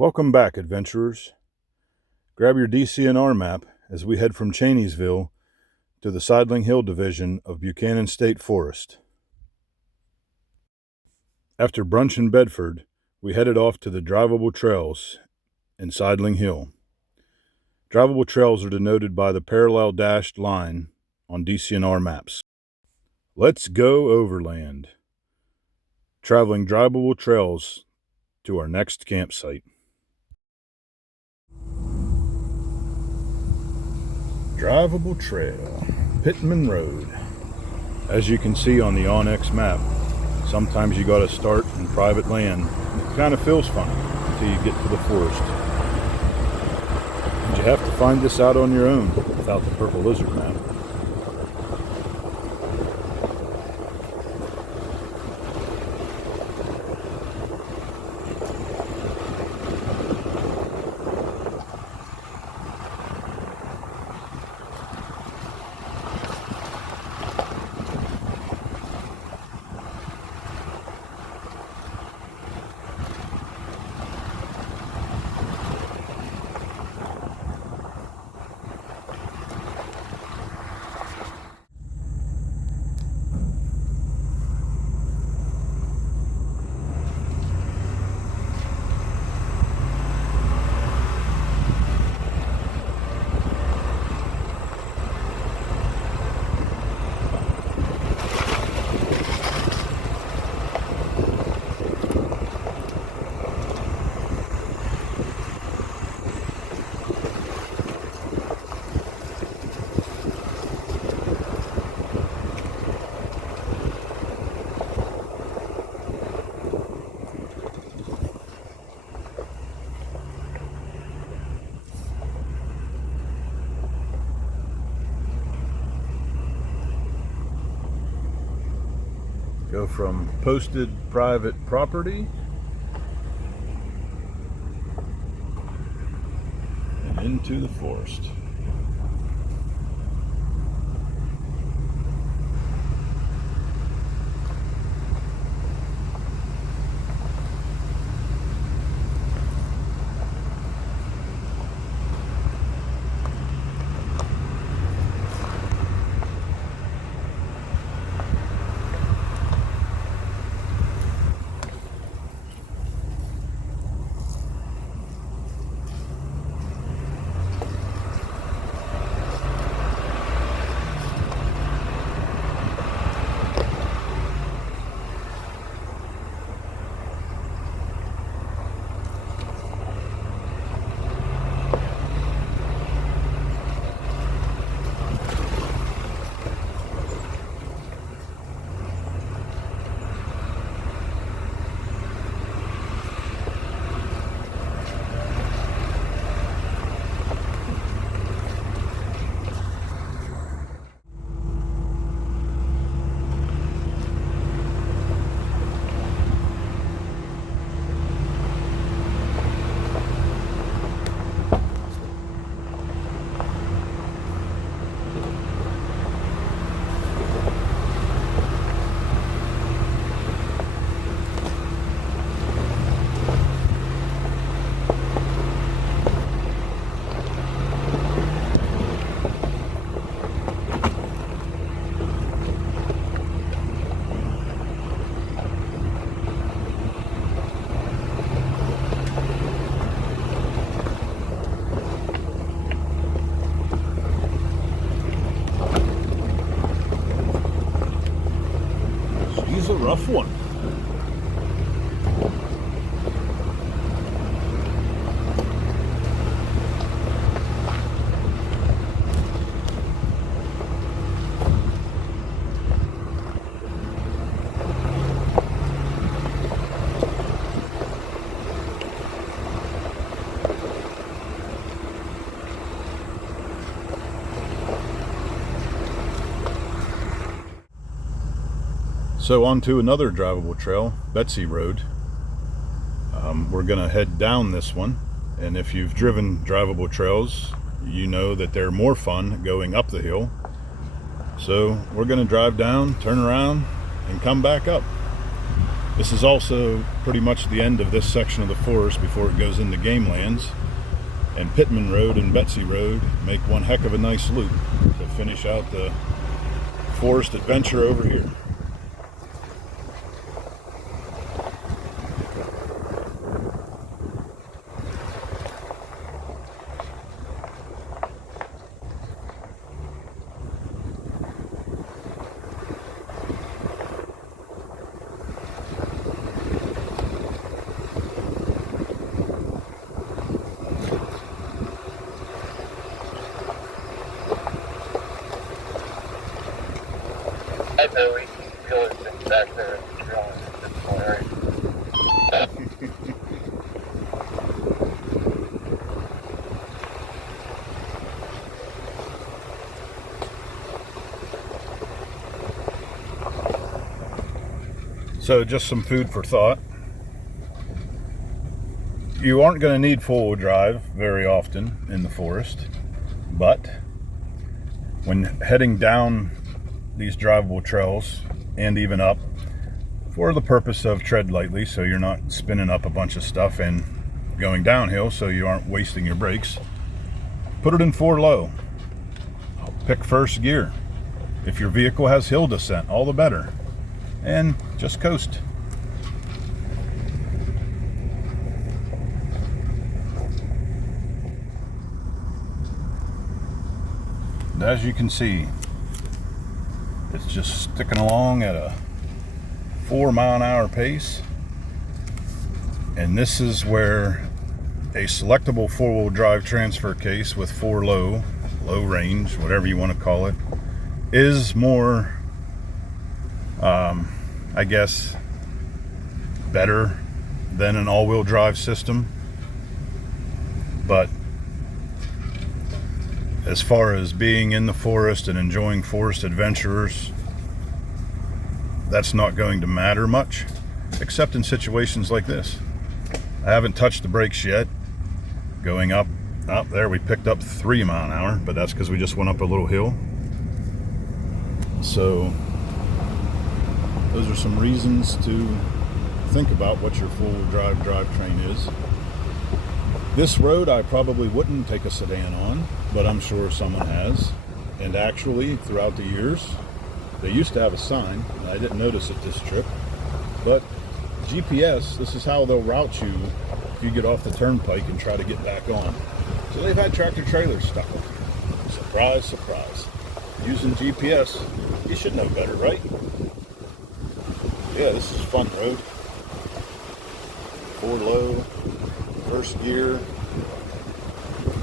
Welcome back, adventurers. Grab your DCNR map as we head from Cheneysville to the Sideling Hill Division of Buchanan State Forest. After brunch in Bedford, we headed off to the drivable trails in Sideling Hill. Drivable trails are denoted by the parallel dashed line on DCNR maps. Let's go overland, traveling drivable trails to our next campsite. Drivable Trail, Pittman Road. As you can see on the Onyx map, sometimes you gotta start in private land. It kind of feels funny until you get to the forest. And you have to find this out on your own without the Purple Lizard map. Go from posted private property and into the forest. She's a rough one. So on to another drivable trail, Betsy Road. We're gonna head down this one, and if you've driven drivable trails, you know that they're more fun going up the hill. So we're gonna drive down, turn around, and come back up. This is also pretty much the end of this section of the forest before it goes into game lands. And Pittman Road and Betsy Road make one heck of a nice loop to finish out the forest adventure over here. I know we can feel it back there in the trail in this whole area. So just some food for thought. You aren't going to need four-wheel drive very often in the forest, but when heading down these drivable trails and even up, for the purpose of tread lightly so you're not spinning up a bunch of stuff and going downhill so you aren't wasting your brakes, put it in 4 low. Pick first gear. If your vehicle has hill descent, all the better. And just coast. And as you can see, it's just sticking along at a 4-mile-an-hour pace. And this is where a selectable 4-wheel drive transfer case with 4 low range, whatever you want to call it, is more, I guess, better than an all-wheel drive system. But as far as being in the forest and enjoying forest adventures, that's not going to matter much, except in situations like this. I haven't touched the brakes yet. Going up there, we picked up 3 miles an hour, but that's because we just went up a little hill. So those are some reasons to think about what your four-wheel drive drivetrain is. This road I probably wouldn't take a sedan on, but I'm sure someone has. And actually, throughout the years, they used to have a sign. I didn't notice it this trip, but GPS, this is how they'll route you if you get off the turnpike and try to get back on. So they've had tractor trailers stuck on here. Surprise, surprise. Using GPS, you should know better, right? Yeah, this is a fun road. 4 low, first gear.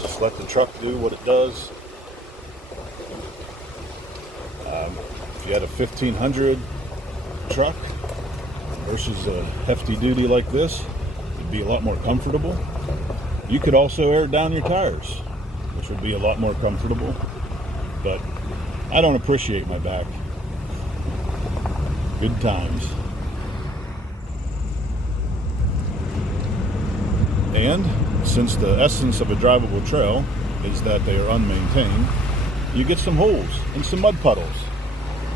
Just let the truck do what it does. If you had a 1500 truck versus a hefty duty like this, it'd be a lot more comfortable. You could also air down your tires, which would be a lot more comfortable, but I don't appreciate my back. Good times. And since the essence of a drivable trail is that they are unmaintained, you get some holes and some mud puddles.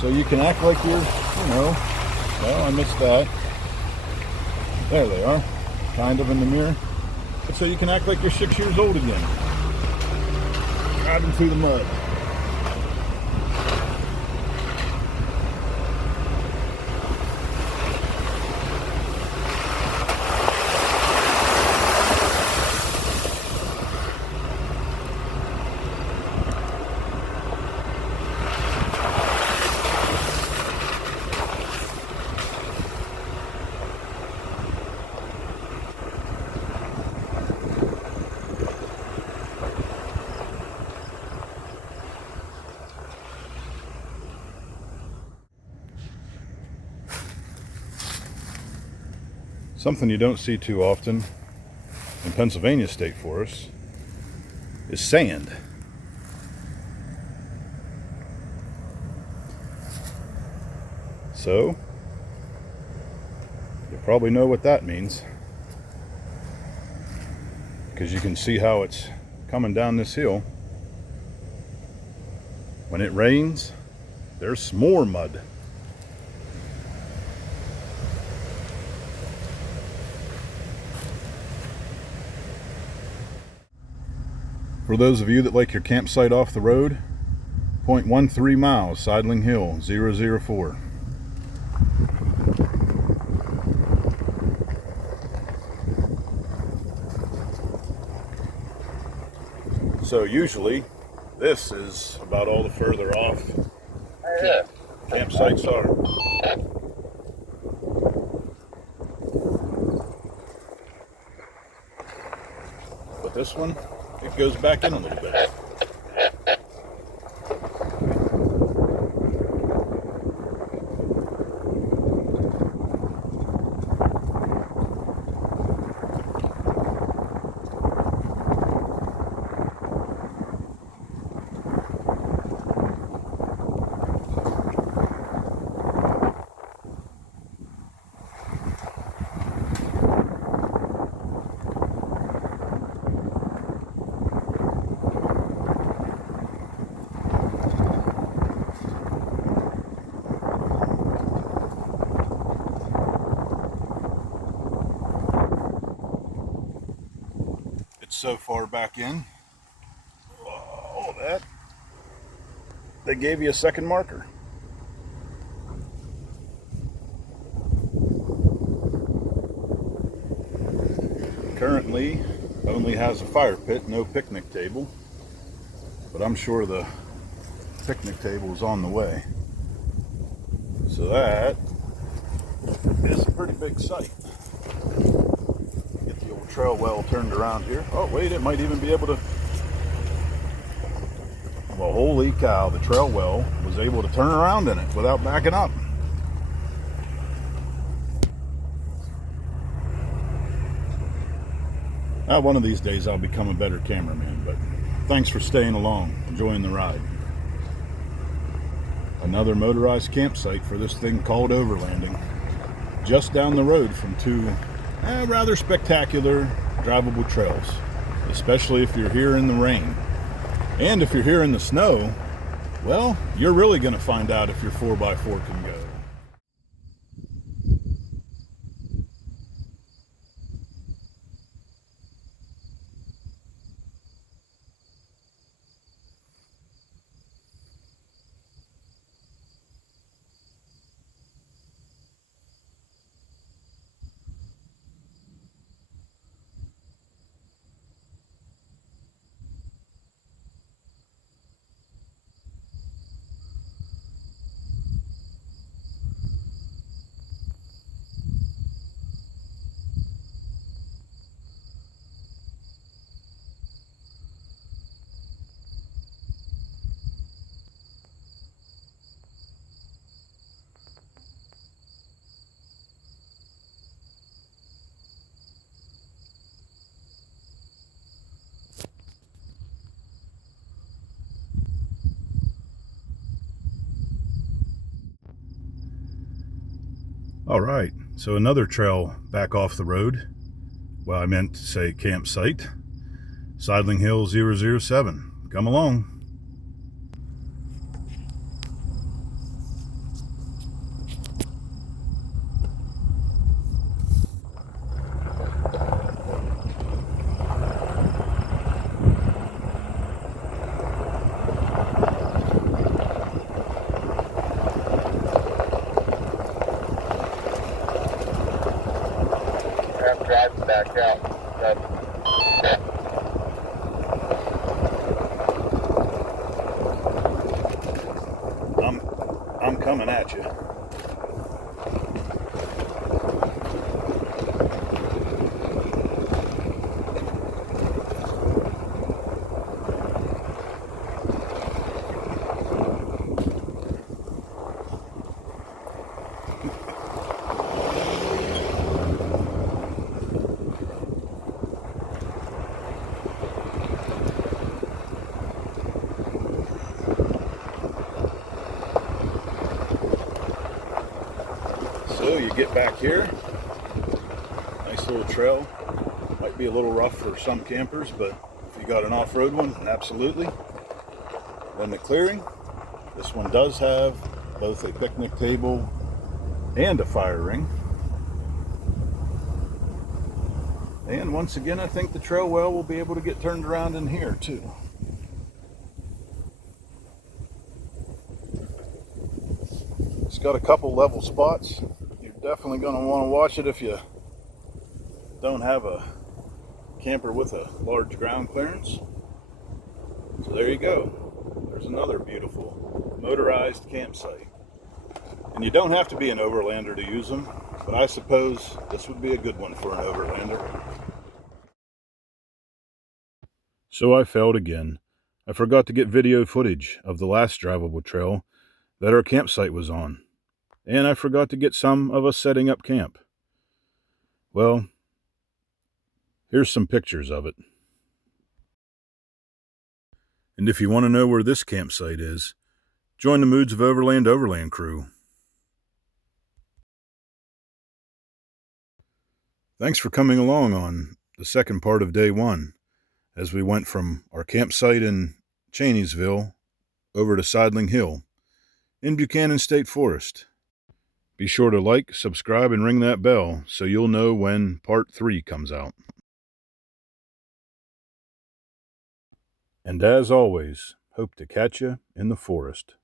So you can act like you're, well, I missed that. There they are, kind of in the mirror. But so you can act like you're 6 years old again. Driving through the mud. Something you don't see too often in Pennsylvania state forests is sand. So, you probably know what that means, because you can see how it's coming down this hill. When it rains, there's more mud. For those of you that like your campsite off the road, 0.13 miles, Sideling Hill, 004. So usually, this is about all the further off campsites are. But this one, it goes back in a little bit. It's so far back in. All that. They gave you a second marker. Currently only has a fire pit, no picnic table, but I'm sure the picnic table is on the way. So that is a pretty big site. Get the old trail well turned around here. Oh wait, it might even be able to. Well, holy cow, the trail well was able to turn around in it without backing up. One of these days I'll become a better cameraman, but thanks for staying along, enjoying the ride. Another motorized campsite for this thing called overlanding, just down the road from two rather spectacular drivable trails, especially if you're here in the rain. And if you're here in the snow, well, you're really going to find out if your 4x4 can go. All right, so another trail back off the road. Well, I meant to say campsite. Sideling Hill 007. Come along. I'm driving back out. I'm coming at you. So you get back here, nice little trail. Might be a little rough for some campers, but if you got an off-road one, absolutely. Then the clearing, this one does have both a picnic table and a fire ring. And once again, I think the trail well will be able to get turned around in here too. It's got a couple level spots. You're definitely going to want to watch it if you don't have a camper with a large ground clearance. So there you go. There's another beautiful motorized campsite. And you don't have to be an overlander to use them, but I suppose this would be a good one for an overlander. So I failed again. I forgot to get video footage of the last drivable trail that our campsite was on. And I forgot to get some of us setting up camp. Well, here's some pictures of it. And if you want to know where this campsite is, join the Moods of Overland crew. Thanks for coming along on the second part of day one, as we went from our campsite in Cheneysville over to Sideling Hill in Buchanan State Forest. Be sure to like, subscribe, and ring that bell so you'll know when part 3 comes out. And as always, hope to catch you in the forest.